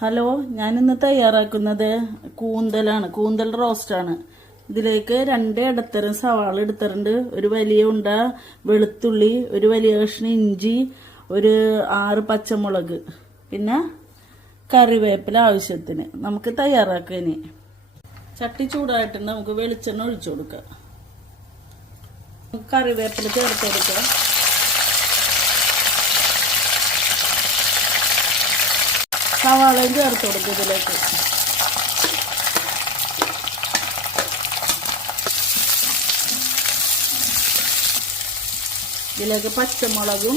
Hello, ഞാനിന്ന് തയ്യാറാക്കുന്നത് കൂന്തൽ റോസ്റ്റാണ്. ഇതിലേക്ക് 2 ഇടത്തരം സവാള എടുത്തിട്ടുണ്ട്, ഒരു വലിയ ഉണ്ട വെളുത്തുള്ളി, ഒരു വലിയ കഷ്ണം ഇഞ്ചി, ഒരു 6 പച്ചമുളക്, പിന്നെ കറിവേപ്പില ആവശ്യത്തിന്. നമുക്ക് തയ്യാറാക്കാം. ഇനി ചട്ടി ചൂടായിട്ടുണ്ട്, നമുക്ക് വെളിച്ചെണ്ണ ഒഴിച്ചു കൊടുക്കാം. കറിവേപ്പില ചേർത്ത് കൊടുക്കാം. സവാളയും ചേർത്ത് കൊടുക്കും ഇതിലേക്ക്. ഇതിലേക്ക് പച്ചമുളകും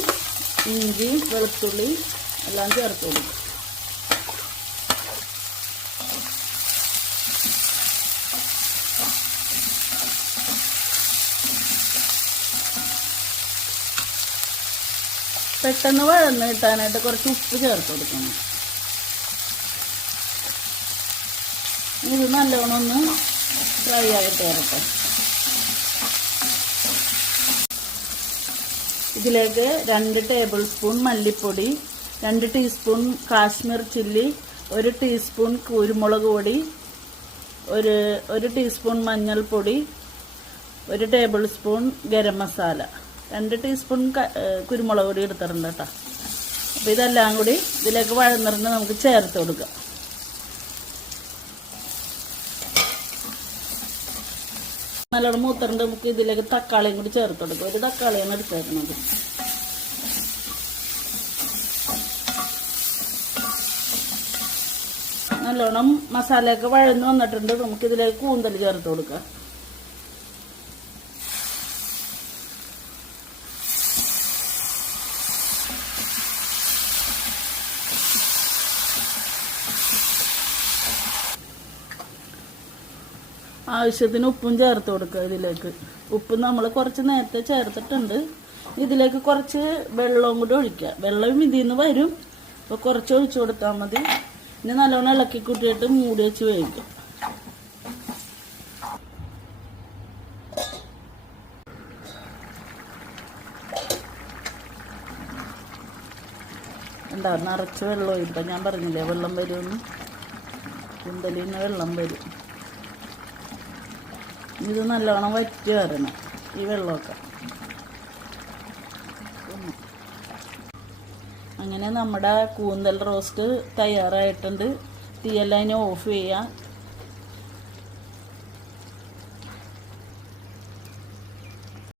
ഇഞ്ചി വെളുത്തുള്ളി എല്ലാം ചേർത്ത് കൊടുക്കും. പെട്ടെന്ന് വഴന്ന് കിട്ടാനായിട്ട് കുറച്ച് ഉപ്പ് ചേർത്ത് കൊടുക്കണം. ഇത് നല്ലോണം ഒന്ന് ഫ്രൈ ആയിട്ട് വരട്ടെ. ഇതിലേക്ക് 2 ടേബിൾ സ്പൂൺ മല്ലിപ്പൊടി, 2 ടീസ്പൂൺ കാശ്മീർ ചില്ലി, 1 ടീസ്പൂൺ കുരുമുളക് പൊടി, ഒരു ടീസ്പൂൺ മഞ്ഞൾപ്പൊടി, 1 table spoon garam masala, 2 teaspoon കുരുമുളക് പൊടി എടുത്തിട്ടുണ്ട് കേട്ടോ. അപ്പോൾ ഇതെല്ലാം കൂടി ഇതിലേക്ക് വഴന്നിട്ട് നമുക്ക് ചേർത്ത് കൊടുക്കാം. നല്ലോണം മൂത്തറിണ്ട്. നമുക്ക് ഇതിലേക്ക് തക്കാളിയും കൂടി ചേർത്ത് കൊടുക്കും. 1 തക്കാളിയാണ് എടുത്തേക്കുന്നത്. നല്ലോണം മസാലയൊക്കെ വഴന്ന് വന്നിട്ടുണ്ട്. നമുക്ക് ഇതിലേക്ക് കൂന്തൽ ചേർത്ത് കൊടുക്കാം. ആവശ്യത്തിന് ഉപ്പും ചേർത്ത് കൊടുക്കുക. ഇതിലേക്ക് ഉപ്പ് നമ്മൾ കുറച്ച് നേരത്തെ ചേർത്തിട്ടുണ്ട്. ഇതിലേക്ക് കുറച്ച് വെള്ളവും കൂടി ഒഴിക്കുക. വെള്ളം ഇതിൽ നിന്ന് വരും, അപ്പോൾ കുറച്ച് ഒഴിച്ചു കൊടുത്താൽ മതി. ഇനി നല്ലോണം ഇളക്കി കൂട്ടിയിട്ട് മൂടി വെച്ച് വേവിക്കും. എന്താ നിറച്ച് വെള്ളം ഒഴിപ്പം. ഞാൻ പറഞ്ഞില്ലേ വെള്ളം വരുമെന്ന്. കൂന്തലിൽ നിന്ന് വെള്ളം വരും. ഇത് നല്ലോണം വറ്റി വരണം ഈ വെള്ളമൊക്കെ. അങ്ങനെ നമ്മുടെ കൂന്തൽ റോസ്റ്റ് തയ്യാറായിട്ടുണ്ട്. തീയെല്ലാം ഓഫ് ചെയ്യാം.